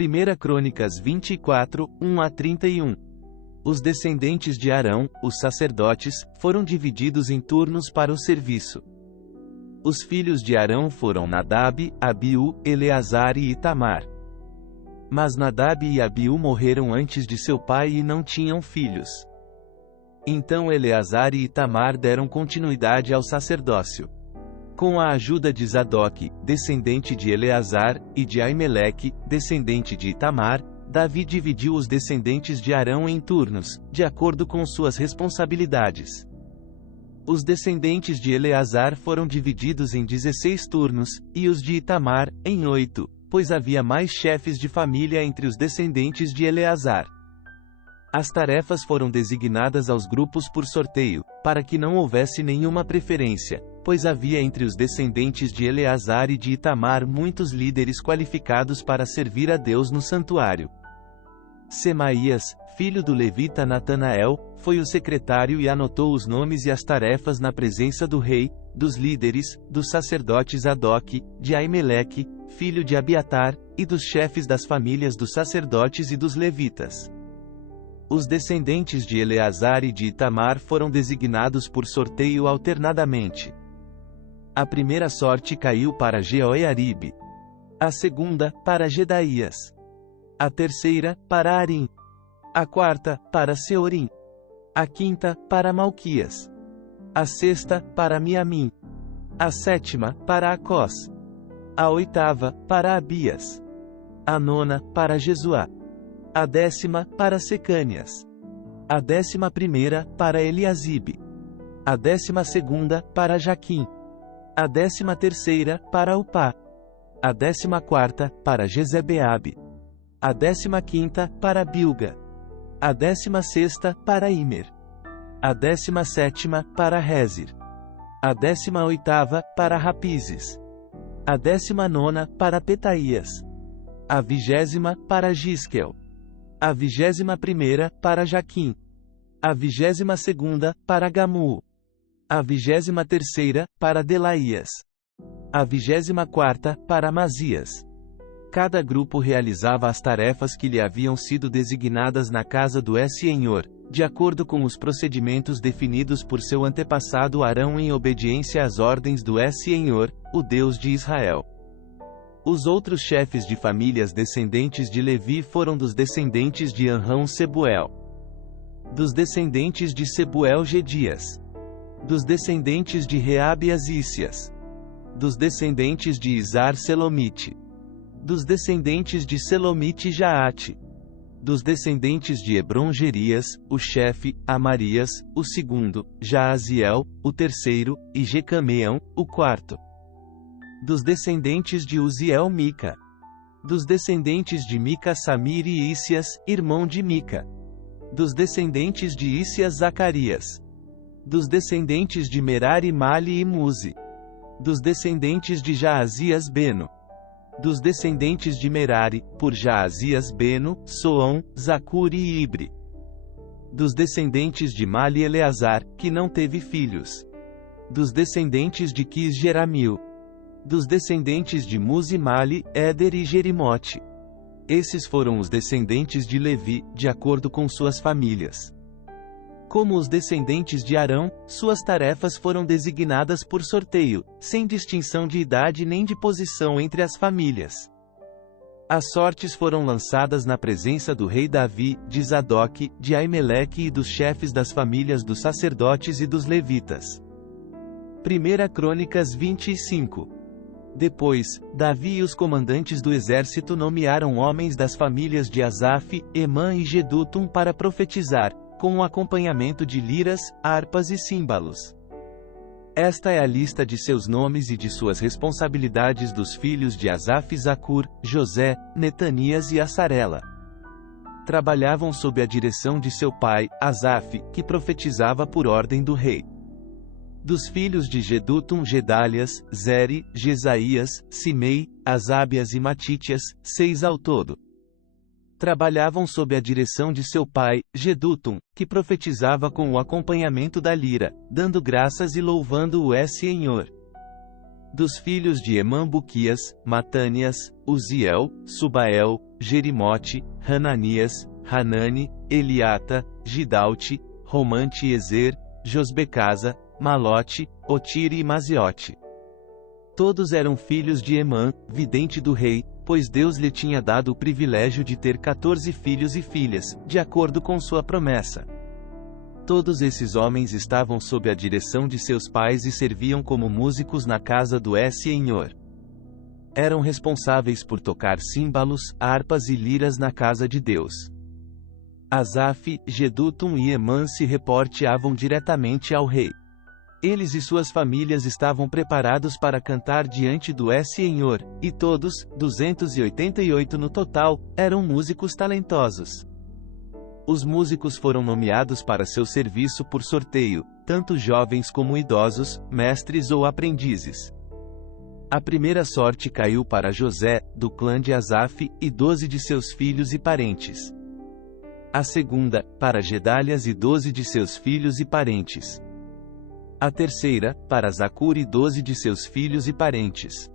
1 Crônicas 24, 1 a 31. Os descendentes de Arão, os sacerdotes, foram divididos em turnos para o serviço. Os filhos de Arão foram Nadab, Abiú, Eleazar e Itamar. Mas Nadab e Abiú morreram antes de seu pai e não tinham filhos. Então Eleazar e Itamar deram continuidade ao sacerdócio. Com a ajuda de Zadok, descendente de Eleazar, e de Aimeleque, descendente de Itamar, Davi dividiu os descendentes de Arão em turnos, de acordo com suas responsabilidades. Os descendentes de Eleazar foram divididos em 16 turnos, e os de Itamar, em 8, pois havia mais chefes de família entre os descendentes de Eleazar. As tarefas foram designadas aos grupos por sorteio, para que não houvesse nenhuma preferência, pois havia entre os descendentes de Eleazar e de Itamar muitos líderes qualificados para servir a Deus no santuário. Semaías, filho do levita Natanael, foi o secretário e anotou os nomes e as tarefas na presença do rei, dos líderes, dos sacerdotes Zadok, de Aimeleque, filho de Abiatar, e dos chefes das famílias dos sacerdotes e dos levitas. Os descendentes de Eleazar e de Itamar foram designados por sorteio alternadamente. A primeira sorte caiu para Jeoiaribe. A segunda, para Gedaías. A terceira, para Arim. A quarta, para Seorim. A quinta, para Malquias. A sexta, para Miamim. A sétima, para Acós. A oitava, para Abias. A nona, para Jesuá. A 10ª, para Secânias. A 11ª, para Eliasibe. A 12ª, para Jaquim. A 13ª, para Upá. A 14ª, para Jezebeabe. A 15ª, para Bilga. A 16ª, para Imer. A 17ª, para Rézir. A 18ª, para Rapizes. A 19ª, para Petaías. A 20ª, para Gisquel. A 21ª, para Jaquim. A 22ª, para Gamul. A 23ª, para Delaías. A 24ª, para Mazias. Cada grupo realizava as tarefas que lhe haviam sido designadas na casa do Senhor, de acordo com os procedimentos definidos por seu antepassado Arão em obediência às ordens do Senhor, o Deus de Israel. Os outros chefes de famílias descendentes de Levi foram dos descendentes de Anrão Sebuel. Dos descendentes de Sebuel Gedias. Dos descendentes de Reabe Azícias. Dos descendentes de Izar Selomite. Dos descendentes de Selomite Jaate. Dos descendentes de Hebron Gerias, o chefe, Amarias, o segundo, Jaaziel, o terceiro, e Jecameão, o quarto. Dos descendentes de Uziel Mica. Dos descendentes de Mica Samir e Ícias, irmão de Mica. Dos descendentes de Ícias Zacarias. Dos descendentes de Merari Mali e Muzi. Dos descendentes de Jaazias Beno. Dos descendentes de Merari, por Jaazias Beno, Soão, Zacur e Ibre. Dos descendentes de Mali Eleazar, que não teve filhos. Dos descendentes de Quis Jeramil. Dos descendentes de Muzi Mali, Éder e Jerimote. Esses foram os descendentes de Levi, de acordo com suas famílias. Como os descendentes de Arão, suas tarefas foram designadas por sorteio, sem distinção de idade nem de posição entre as famílias. As sortes foram lançadas na presença do rei Davi, de Zadok, de Aimeleque e dos chefes das famílias dos sacerdotes e dos levitas. 1 Crônicas 25. Depois, Davi e os comandantes do exército nomearam homens das famílias de Asaf, Emã e Jedutum para profetizar, com o acompanhamento de liras, harpas e símbalos. Esta é a lista de seus nomes e de suas responsabilidades dos filhos de Asaf: Zacur, José, Netanias e Assarela. Trabalhavam sob a direção de seu pai, Asaf, que profetizava por ordem do rei. Dos filhos de Jedutum: Gedalias, Zeri, Jesaías, Simei, Asábias e Matitias, 6 ao todo. Trabalhavam sob a direção de seu pai, Jedutum, que profetizava com o acompanhamento da lira, dando graças e louvando o Senhor. Dos filhos de Emã, Buquias, Matânias, Uziel, Subael, Jerimote, Hananias, Hanani, Eliata, Gidalte, Romante, Ezer, Josbecasa, Malote, Otire e Maziote. Todos eram filhos de Emã, vidente do rei, pois Deus lhe tinha dado o privilégio de ter 14 filhos e filhas, de acordo com sua promessa. Todos esses homens estavam sob a direção de seus pais e serviam como músicos na casa do Senhor. Eram responsáveis por tocar símbalos, harpas e liras na casa de Deus. Asaf, Jedutum e Emã se reportavam diretamente ao rei. Eles e suas famílias estavam preparados para cantar diante do Senhor, e todos, 288 no total, eram músicos talentosos. Os músicos foram nomeados para seu serviço por sorteio, tanto jovens como idosos, mestres ou aprendizes. A primeira sorte caiu para José, do clã de Asaf, e 12 de seus filhos e parentes. A segunda, para Gedalias e 12 de seus filhos e parentes. A terceira, para Zacur e 12 de seus filhos e parentes.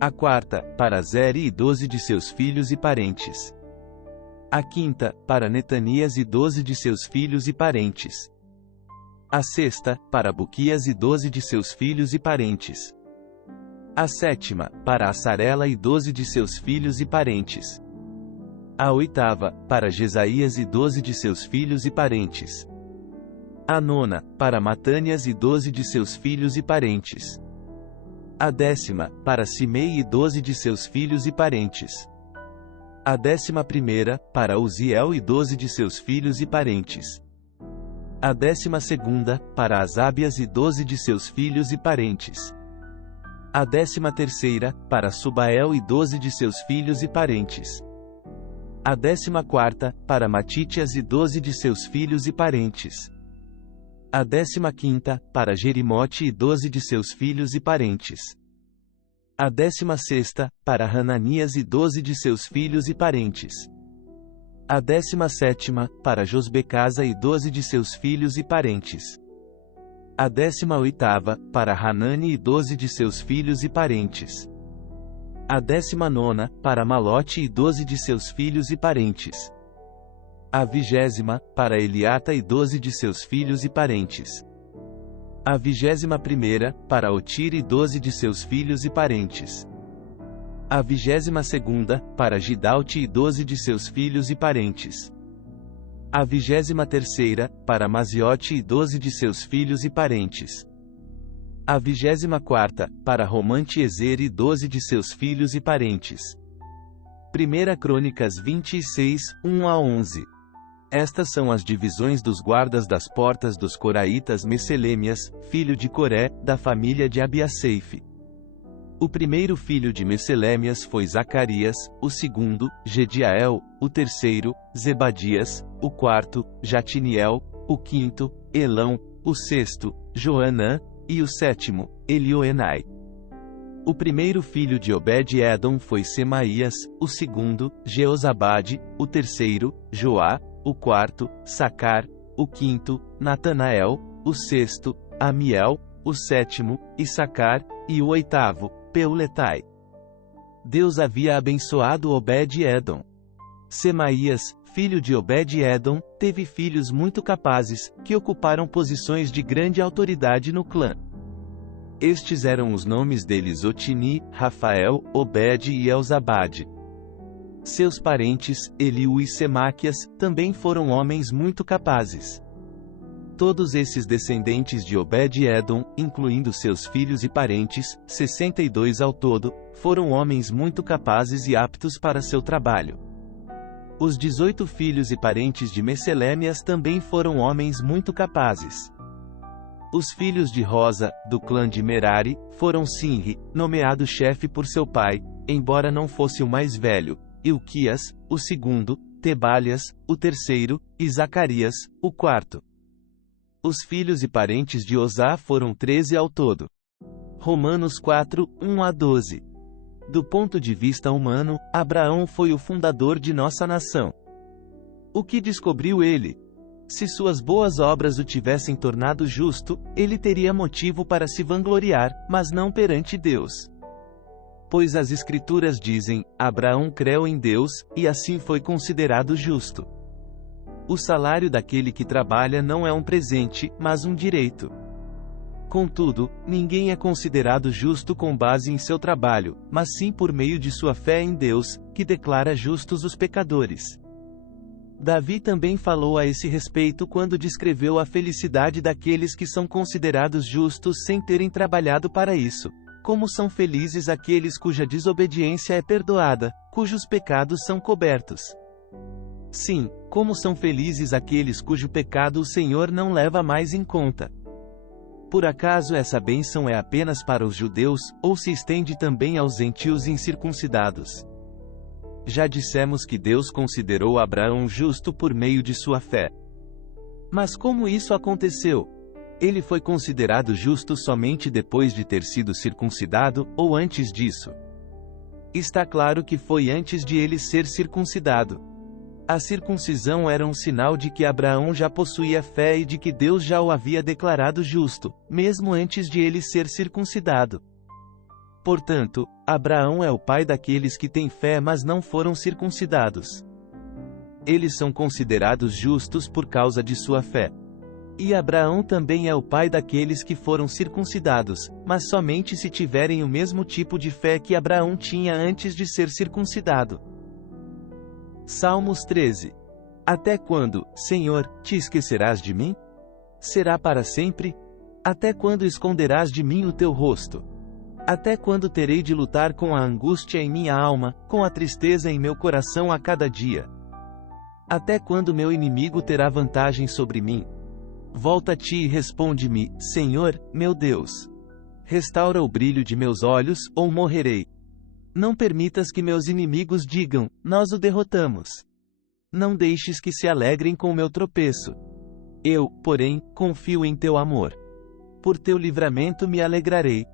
A quarta, para Zeri e 12 de seus filhos e parentes. A quinta, para Netanias e 12 de seus filhos e parentes. A sexta, para Buquias e 12 de seus filhos e parentes. A sétima, para Assarela e 12 de seus filhos e parentes. A oitava, para Jesaías e 12 de seus filhos e parentes. A nona, para Matânias e 12 de seus filhos e parentes. A décima, para Simei e 12 de seus filhos e parentes. A 11ª, para Uziel e 12 de seus filhos e parentes. A 12ª, para Asabias e 12 de seus filhos e parentes. A 13ª, para Subael e 12 de seus filhos e parentes. A 14ª, para Matitias e 12 de seus filhos e parentes. A 15ª, para Jerimote e 12 de seus filhos e parentes. A 16ª, para Hananias e 12 de seus filhos e parentes. A 17ª, para Josbecasa e 12 de seus filhos e parentes. A 18ª, para Hanani e 12 de seus filhos e parentes. A 19ª, para Malote e 12 de seus filhos e parentes. A 20ª, para Eliata e 12 de seus filhos e parentes. A 21ª, para Otire e 12 de seus filhos e parentes. A 22ª, para Gidalte e 12 de seus filhos e parentes. A 23ª, para Maziote e 12 de seus filhos e parentes. A 24ª, para Romante Ezer e 12 de seus filhos e parentes. 1 Crônicas 26, 1-11. Estas são as divisões dos guardas das portas dos coraitas. Meselêmias, filho de Coré, da família de Abiaseife. O primeiro filho de Meselêmias foi Zacarias, o segundo, Gediael, o terceiro, Zebadias, o quarto, Jatiniel, o quinto, Elão, o sexto, Joanã, e o sétimo, Elioenai. O primeiro filho de Obed-Edom foi Semaías, o segundo, Jeozabade, o terceiro, Joá, o quarto, Sacar, o quinto, Natanael, o sexto, Amiel, o sétimo, Issacar, e o oitavo, Peuletai. Deus havia abençoado Obed-Edom. Semaías, filho de Obed-Edom, teve filhos muito capazes, que ocuparam posições de grande autoridade no clã. Estes eram os nomes deles: Otini, Rafael, Obed e Elzabade. Seus parentes, Eliú e Semaquias, também foram homens muito capazes. Todos esses descendentes de Obed-Edom, incluindo seus filhos e parentes, 62 ao todo, foram homens muito capazes e aptos para seu trabalho. Os 18 filhos e parentes de Meselêmias também foram homens muito capazes. Os filhos de Rosa, do clã de Merari, foram Sinri, nomeado chefe por seu pai, embora não fosse o mais velho, Ilquias, o segundo, Tebalias, o terceiro, e Zacarias, o quarto. Os filhos e parentes de Osá foram 13 ao todo. Romanos 4, 1-12. Do ponto de vista humano, Abraão foi o fundador de nossa nação. O que descobriu ele? Se suas boas obras o tivessem tornado justo, ele teria motivo para se vangloriar, mas não perante Deus. Pois as Escrituras dizem: Abraão creu em Deus, e assim foi considerado justo. O salário daquele que trabalha não é um presente, mas um direito. Contudo, ninguém é considerado justo com base em seu trabalho, mas sim por meio de sua fé em Deus, que declara justos os pecadores. Davi também falou a esse respeito quando descreveu a felicidade daqueles que são considerados justos sem terem trabalhado para isso. Como são felizes aqueles cuja desobediência é perdoada, cujos pecados são cobertos. Sim, como são felizes aqueles cujo pecado o Senhor não leva mais em conta. Por acaso essa bênção é apenas para os judeus, ou se estende também aos gentios incircuncidados? Já dissemos que Deus considerou Abraão justo por meio de sua fé. Mas como isso aconteceu? Ele foi considerado justo somente depois de ter sido circuncidado, ou antes disso? Está claro que foi antes de ele ser circuncidado. A circuncisão era um sinal de que Abraão já possuía fé e de que Deus já o havia declarado justo, mesmo antes de ele ser circuncidado. Portanto, Abraão é o pai daqueles que têm fé mas não foram circuncidados. Eles são considerados justos por causa de sua fé. E Abraão também é o pai daqueles que foram circuncidados, mas somente se tiverem o mesmo tipo de fé que Abraão tinha antes de ser circuncidado. Salmos 13. Até quando, Senhor, te esquecerás de mim? Será para sempre? Até quando esconderás de mim o teu rosto? Até quando terei de lutar com a angústia em minha alma, com a tristeza em meu coração a cada dia? Até quando meu inimigo terá vantagem sobre mim? Volta a ti e responde-me, Senhor, meu Deus. Restaura o brilho de meus olhos, ou morrerei. Não permitas que meus inimigos digam, nós o derrotamos. Não deixes que se alegrem com o meu tropeço. Eu, porém, confio em teu amor. Por teu livramento me alegrarei.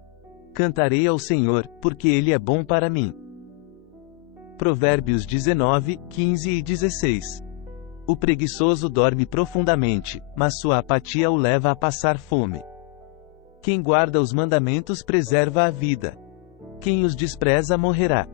Cantarei ao Senhor, porque Ele é bom para mim. Provérbios 19, 15 e 16. O preguiçoso dorme profundamente, mas sua apatia o leva a passar fome. Quem guarda os mandamentos preserva a vida. Quem os despreza morrerá.